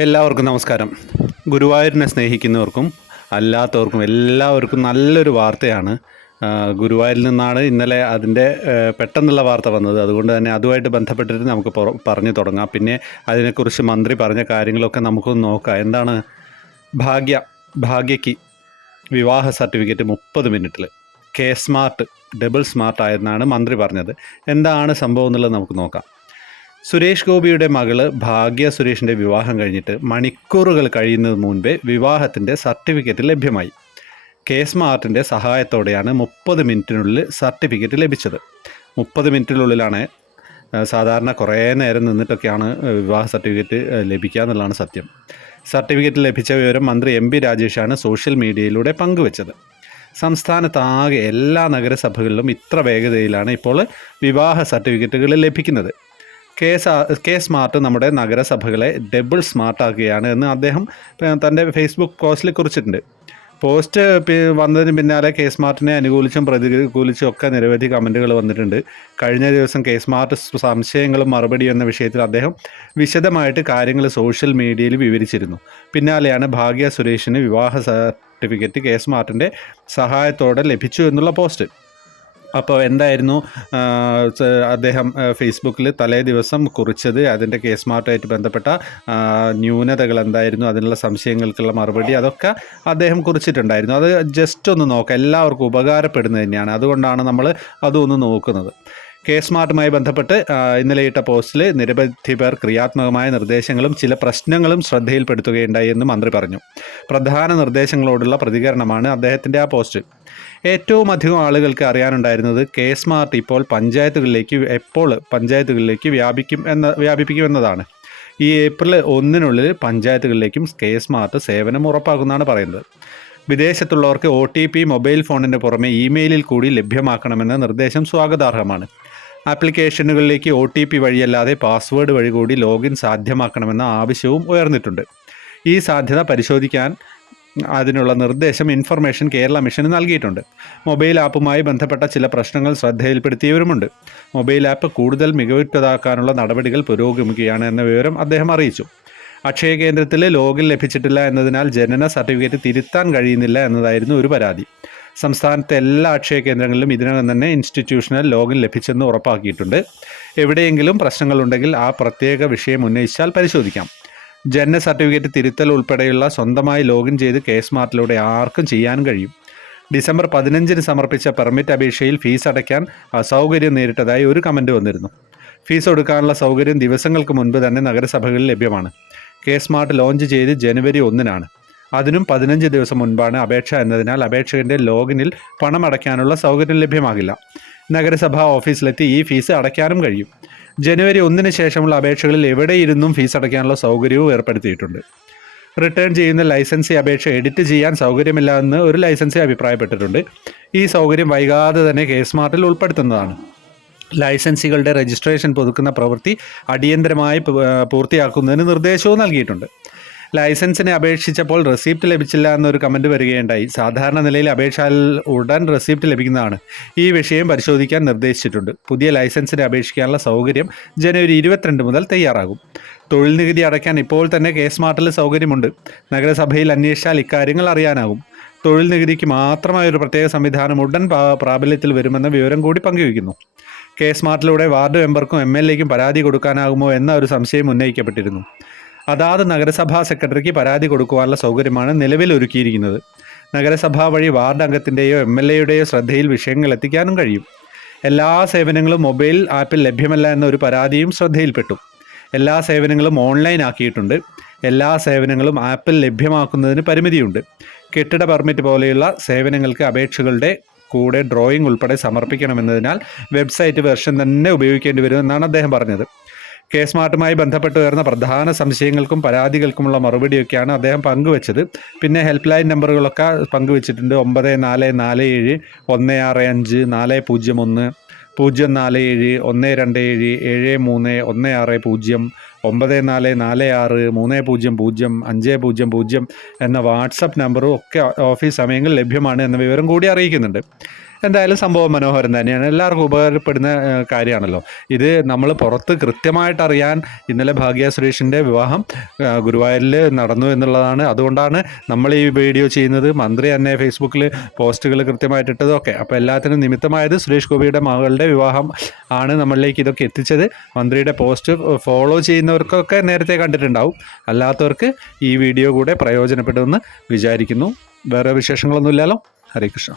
എല്ലാവർക്കും നമസ്കാരം. ഗുരുവായൂരിനെ സ്നേഹിക്കുന്നവർക്കും അല്ലാത്തവർക്കും എല്ലാവർക്കും നല്ലൊരു വാർത്തയാണ്. ഗുരുവായൂരിൽ നിന്നാണ് ഇന്നലെ അതിന്റെ പെട്ടെന്നുള്ള വാർത്ത വന്നത്. അതുകൊണ്ട് തന്നെ അതുമായിട്ട് ബന്ധപ്പെട്ടിട്ട് നമുക്ക് പറഞ്ഞു തുടങ്ങാം. പിന്നെ അതിനെക്കുറിച്ച് മന്ത്രി പറഞ്ഞ കാര്യങ്ങളൊക്കെ നമുക്കൊന്ന് നോക്കാം. എന്താണ് ഭാഗ്യ ഭാഗ്യയ്ക്ക് വിവാഹ സർട്ടിഫിക്കറ്റ് മുപ്പത് മിനിറ്റിൽ കെ സ്മാർട്ട് ഡബിൾ സ്മാർട്ട് ആയെന്നാണ് മന്ത്രി പറഞ്ഞത്. എന്താണ് സംഭവം എന്നുള്ളത് നമുക്ക് നോക്കാം. സുരേഷ് ഗോപിയുടെ മകൾ ഭാഗ്യ സുരേഷിന്റെ വിവാഹം കഴിഞ്ഞിട്ട് മണിക്കൂറുകൾ കഴിയുന്നതിന് മുൻപേ വിവാഹത്തിന്റെ സർട്ടിഫിക്കറ്റ് ലഭ്യമായി. കെ എസ് സ്മാർട്ടിന്റെ സഹായത്തോടെയാണ് മുപ്പത് മിനിറ്റിനുള്ളിൽ സർട്ടിഫിക്കറ്റ് ലഭിച്ചത്. മുപ്പത് മിനിറ്റിനുള്ളിലാണ് സാധാരണ കുറേ നേരം നിന്നിട്ടൊക്കെയാണ് വിവാഹ സർട്ടിഫിക്കറ്റ് ലഭിക്കുക എന്നുള്ളതാണ് സത്യം. സർട്ടിഫിക്കറ്റ് ലഭിച്ച വിവരം മന്ത്രി എം പി രാജേഷാണ് സോഷ്യൽ മീഡിയയിലൂടെ പങ്കുവച്ചത്. സംസ്ഥാനത്താകെ എല്ലാ നഗരസഭകളിലും ഇത്ര വേഗതയിലാണ് ഇപ്പോൾ വിവാഹ സർട്ടിഫിക്കറ്റുകൾ ലഭിക്കുന്നത്. കെ കെ സ്മാർട്ട് നമ്മുടെ നഗരസഭകളെ ഡബിൾ സ്മാർട്ടാക്കുകയാണ് എന്ന് അദ്ദേഹം തന്റെ ഫേസ്ബുക്ക് പോസ്റ്റിൽ കുറിച്ചിട്ടുണ്ട്. പോസ്റ്റ് വന്നതിന് പിന്നാലെ കെ സ്മാർട്ടിനെ അനുകൂലിച്ചും പ്രതികൂലിച്ചും ഒക്കെ നിരവധി കമന്റുകൾ വന്നിട്ടുണ്ട്. കഴിഞ്ഞ ദിവസം കെ സ്മാർട്ട് സംശയങ്ങളും മറുപടി എന്ന വിഷയത്തിൽ അദ്ദേഹം വിശദമായിട്ട് കാര്യങ്ങൾ സോഷ്യൽ മീഡിയയിൽ വിവരിച്ചിരുന്നു. പിന്നാലെയാണ് ഭാഗ്യ സുരേഷിന് വിവാഹ സർട്ടിഫിക്കറ്റ് കെ സ്മാർട്ടിന്റെ സഹായത്തോടെ ലഭിച്ചു എന്നുള്ള പോസ്റ്റ് അപ്പോൾ എന്തായിരുന്നു അദ്ദേഹം ഫേസ്ബുക്കിൽ തലേ ദിവസം കുറിച്ചത് അതിന്റെ കേസ് മാർട്ടായിട്ട് ബന്ധപ്പെട്ട ന്യൂനതകൾ എന്തായിരുന്നു അതിനുള്ള സംശയങ്ങൾക്കുള്ള മറുപടി അതൊക്കെ അദ്ദേഹം കുറിച്ചിട്ടുണ്ടായിരുന്നു. അത് ജസ്റ്റ് ഒന്ന് നോക്കാം. എല്ലാവർക്കും ഉപകാരപ്പെടുന്നത് തന്നെയാണ്. അതുകൊണ്ടാണ് നമ്മൾ അതൊന്ന് നോക്കുന്നത്. കെ സ്മാർട്ടുമായി ബന്ധപ്പെട്ട് ഇന്നലെ ഇട്ട പോസ്റ്റിൽ നിരവധി പേർ ക്രിയാത്മകമായ നിർദ്ദേശങ്ങളും ചില പ്രശ്നങ്ങളും ശ്രദ്ധയിൽപ്പെടുത്തുകയുണ്ടായി എന്ന് മന്ത്രി പറഞ്ഞു. പ്രധാന നിർദ്ദേശങ്ങളോടുള്ള പ്രതികരണമാണ് അദ്ദേഹത്തിന്റെ ആ പോസ്റ്റ്. ഏറ്റവും അധികം ആളുകൾക്ക് അറിയാനുണ്ടായിരുന്നത് കെ സ്മാർട്ട് ഇപ്പോൾ പഞ്ചായത്തുകളിലേക്ക് എപ്പോൾ പഞ്ചായത്തുകളിലേക്ക് വ്യാപിക്കും എന്ന വ്യാപിപ്പിക്കും എന്നതാണ്. ഈ ഏപ്രിൽ ഒന്നിനുള്ളിൽ പഞ്ചായത്തുകളിലേക്കും കെ സ്മാർട്ട് സേവനം ഉറപ്പാക്കുമെന്നാണ് പറയുന്നത്. വിദേശത്തുള്ളവർക്ക് ഒ ടി പി മൊബൈൽ ഫോണിന് പുറമെ ഇമെയിലിൽ കൂടി ലഭ്യമാക്കണമെന്ന നിർദ്ദേശം സ്വാഗതാർഹമാണ്. ആപ്ലിക്കേഷനുകളിലേക്ക് ഒ ടി പി വഴിയല്ലാതെ പാസ്വേഡ് വഴി കൂടി ലോഗിൻ സാധ്യമാക്കണമെന്ന ആവശ്യവും ഉയർന്നിട്ടുണ്ട്. ഈ സാധ്യത പരിശോധിക്കാൻ അതിനുള്ള നിർദ്ദേശം ഇൻഫർമേഷൻ കേരള മിഷന് നൽകിയിട്ടുണ്ട്. മൊബൈൽ ആപ്പുമായി ബന്ധപ്പെട്ട ചില പ്രശ്നങ്ങൾ ശ്രദ്ധയിൽപ്പെടുത്തിയവരുമുണ്ട്. മൊബൈൽ ആപ്പ് കൂടുതൽ മികവുറ്റതാക്കാനുള്ള നടപടികൾ പുരോഗമിക്കുകയാണ് എന്ന വിവരം അദ്ദേഹം അറിയിച്ചു. അക്ഷയ കേന്ദ്രത്തിൽ ലോഗിൻ ലഭിച്ചിട്ടില്ല എന്നതിനാൽ ജനന സർട്ടിഫിക്കറ്റ് തിരുത്താൻ കഴിയുന്നില്ല എന്നതായിരുന്നു ഒരു പരാതി. സംസ്ഥാനത്തെ എല്ലാ അക്ഷയ കേന്ദ്രങ്ങളിലും ഇതിനകം തന്നെ ഇൻസ്റ്റിറ്റ്യൂഷണൽ ലോഗിൻ ലഭിച്ചെന്ന് ഉറപ്പാക്കിയിട്ടുണ്ട്. എവിടെയെങ്കിലും പ്രശ്നങ്ങളുണ്ടെങ്കിൽ ആ പ്രത്യേക വിഷയം ഉന്നയിച്ചാൽ പരിശോധിക്കാം. ജനന സർട്ടിഫിക്കറ്റ് തിരുത്തൽ ഉൾപ്പെടെയുള്ള സ്വന്തമായി ലോഗിൻ ചെയ്ത് കെ സ്മാർട്ടിലൂടെ ആർക്കും ചെയ്യാൻ കഴിയും. ഡിസംബർ പതിനഞ്ചിന് സമർപ്പിച്ച പെർമിറ്റ് അപേക്ഷയിൽ ഫീസ് അടയ്ക്കാൻ അസൗകര്യം നേരിട്ടതായി ഒരു കമന്റ് വന്നിരുന്നു. ഫീസ് കൊടുക്കാനുള്ള സൗകര്യം ദിവസങ്ങൾക്ക് മുൻപ് തന്നെ നഗരസഭകളിൽ ലഭ്യമാണ്. കെ സ്മാർട്ട് ലോഞ്ച് ചെയ്ത് ജനുവരി ഒന്നിനാണ്. അതിനും പതിനഞ്ച് ദിവസം മുൻപാണ് അപേക്ഷ എന്നതിനാൽ അപേക്ഷകന്റെ ലോഗിനിൽ പണം അടയ്ക്കാനുള്ള സൗകര്യം ലഭ്യമാകില്ല. നഗരസഭാ ഓഫീസിലെത്തി ഈ ഫീസ് അടയ്ക്കാനും കഴിയും. ജനുവരി ഒന്നിന് ശേഷമുള്ള അപേക്ഷകളിൽ എവിടെയിരുന്നും ഫീസ് അടയ്ക്കാനുള്ള സൗകര്യവും ഏർപ്പെടുത്തിയിട്ടുണ്ട്. റിട്ടേൺ ചെയ്യുന്ന ലൈസൻസി അപേക്ഷ എഡിറ്റ് ചെയ്യാൻ സൗകര്യമില്ല എന്ന് ഒരു ലൈസൻസി അഭിപ്രായപ്പെട്ടിട്ടുണ്ട്. ഈ സൗകര്യം വൈകാതെ തന്നെ കെ സ്മാർട്ടിൽ ഉൾപ്പെടുത്തുന്നതാണ്. ലൈസൻസികളുടെ രജിസ്ട്രേഷൻ പുതുക്കുന്ന പ്രവൃത്തി അടിയന്തരമായി പൂർത്തിയാക്കുന്നതിന് നിർദ്ദേശവും നൽകിയിട്ടുണ്ട്. ലൈസൻസിനെ അപേക്ഷിച്ചപ്പോൾ റെസിപ്റ്റ് ലഭിച്ചില്ല എന്നൊരു കമന്റ് വരികയുണ്ടായി. സാധാരണ നിലയിൽ അപേക്ഷാൽ ഉടൻ റെസിപ്റ്റ് ലഭിക്കുന്നതാണ്. ഈ വിഷയം പരിശോധിക്കാൻ നിർദ്ദേശിച്ചിട്ടുണ്ട്. പുതിയ ലൈസൻസിന് അപേക്ഷിക്കാനുള്ള സൗകര്യം ജനുവരി ഇരുപത്തിരണ്ട് മുതൽ തയ്യാറാകും. തൊഴിൽ നികുതി അടയ്ക്കാൻ ഇപ്പോൾ തന്നെ കെ സ്മാർട്ടിൽ സൗകര്യമുണ്ട്. നഗരസഭയിൽ അന്വേഷിച്ചാൽ ഇക്കാര്യങ്ങൾ അറിയാനാകും. തൊഴിൽ നികുതിക്ക് മാത്രമായ ഒരു പ്രത്യേക സംവിധാനം ഉടൻ പ്രാബല്യത്തിൽ വരുമെന്ന വിവരം കൂടി പങ്കുവയ്ക്കുന്നു. കെ സ്മാർട്ടിലൂടെ വാർഡ് മെമ്പർക്കും എം എൽ എക്കും പരാതി കൊടുക്കാനാകുമോ എന്ന ഒരു സംശയം ഉന്നയിക്കപ്പെട്ടിരുന്നു. അതാത് നഗരസഭാ സെക്രട്ടറിക്ക് പരാതി കൊടുക്കുവാനുള്ള സൗകര്യമാണ് നിലവിൽ ഒരുക്കിയിരിക്കുന്നത് നഗരസഭ വഴി വാർഡ് അംഗത്തിന്റെയോ എം എൽ എയുടെയോ ശ്രദ്ധയിൽ വിഷയങ്ങൾ എത്തിക്കാനും കഴിയും. എല്ലാ സേവനങ്ങളും മൊബൈൽ ആപ്പിൽ ലഭ്യമല്ല എന്ന ഒരു പരാതിയും ശ്രദ്ധയിൽപ്പെട്ടു. എല്ലാ സേവനങ്ങളും ഓൺലൈൻ ആക്കിയിട്ടുണ്ട് എല്ലാ സേവനങ്ങളും ആപ്പിൽ ലഭ്യമാക്കുന്നതിന് പരിമിതിയുണ്ട്. കെട്ടിട പെർമിറ്റ് പോലെയുള്ള സേവനങ്ങൾക്ക് അപേക്ഷകളുടെ കൂടെ ഡ്രോയിങ് ഉൾപ്പെടെ സമർപ്പിക്കണമെന്നതിനാൽ വെബ്സൈറ്റ് വെർഷൻ തന്നെ ഉപയോഗിക്കേണ്ടി വരുമെന്നാണ് അദ്ദേഹം പറഞ്ഞത്. കെ ബന്ധപ്പെട്ട് ഉയർന്ന പ്രധാന സംശയങ്ങൾക്കും പരാതികൾക്കുമുള്ള മറുപടിയൊക്കെയാണ് അദ്ദേഹം പങ്കുവച്ചത് പിന്നെ ഹെൽപ്പ് ലൈൻ നമ്പറുകളൊക്കെ പങ്കുവച്ചിട്ടുണ്ട് ഒമ്പത് നാല് നാല് ഏഴ് ഒന്ന് ആറ് അഞ്ച് നാല് പൂജ്യം ഒന്ന് പൂജ്യം നാല് ഏഴ് ഒന്ന് രണ്ട് ഏഴ് ഏഴ് മൂന്ന് ഒന്ന് ആറ് പൂജ്യം ഒമ്പത് നാല് നാല് ആറ് മൂന്ന് പൂജ്യം പൂജ്യം അഞ്ച് പൂജ്യം പൂജ്യം എന്ന വാട്സപ്പ് നമ്പറും ഒക്കെ ഓഫീസ് സമയങ്ങളിൽ ലഭ്യമാണ് എന്ന വിവരം കൂടി അറിയിക്കുന്നുണ്ട് എന്തായാലും സംഭവം മനോഹരം തന്നെയാണ്. എല്ലാവർക്കും ഉപകാരപ്പെടുന്ന കാര്യമാണല്ലോ. ഇത് നമ്മൾ പുറത്ത് കൃത്യമായിട്ട് അറിയാൻ ഇന്നലെ ഭാഗ്യ സുരേഷിന്റെ വിവാഹം ഗുരുവായൂരിൽ നടന്നു എന്നുള്ളതാണ്. അതുകൊണ്ടാണ് നമ്മൾ ഈ വീഡിയോ ചെയ്യുന്നത്. മന്ത്രി തന്നെ ഫേസ്ബുക്കിൽ പോസ്റ്റുകൾ കൃത്യമായിട്ട് ഇട്ടതൊക്കെ അപ്പോൾ എല്ലാത്തിനും നിമിത്തമായത് സുരേഷ് ഗോപിയുടെ മകളുടെ വിവാഹം ആണ് നമ്മളിലേക്ക് ഇതൊക്കെ എത്തിച്ചത്. മന്ത്രിയുടെ പോസ്റ്റ് ഫോളോ ചെയ്യുന്നവർക്കൊക്കെ നേരത്തെ കണ്ടിട്ടുണ്ടാവും. അല്ലാത്തവർക്ക് ഈ വീഡിയോ കൂടെ പ്രയോജനപ്പെടുമെന്ന് വിചാരിക്കുന്നു. വേറെ വിശേഷങ്ങളൊന്നുമില്ലല്ലോ. ഹരേ കൃഷ്ണ.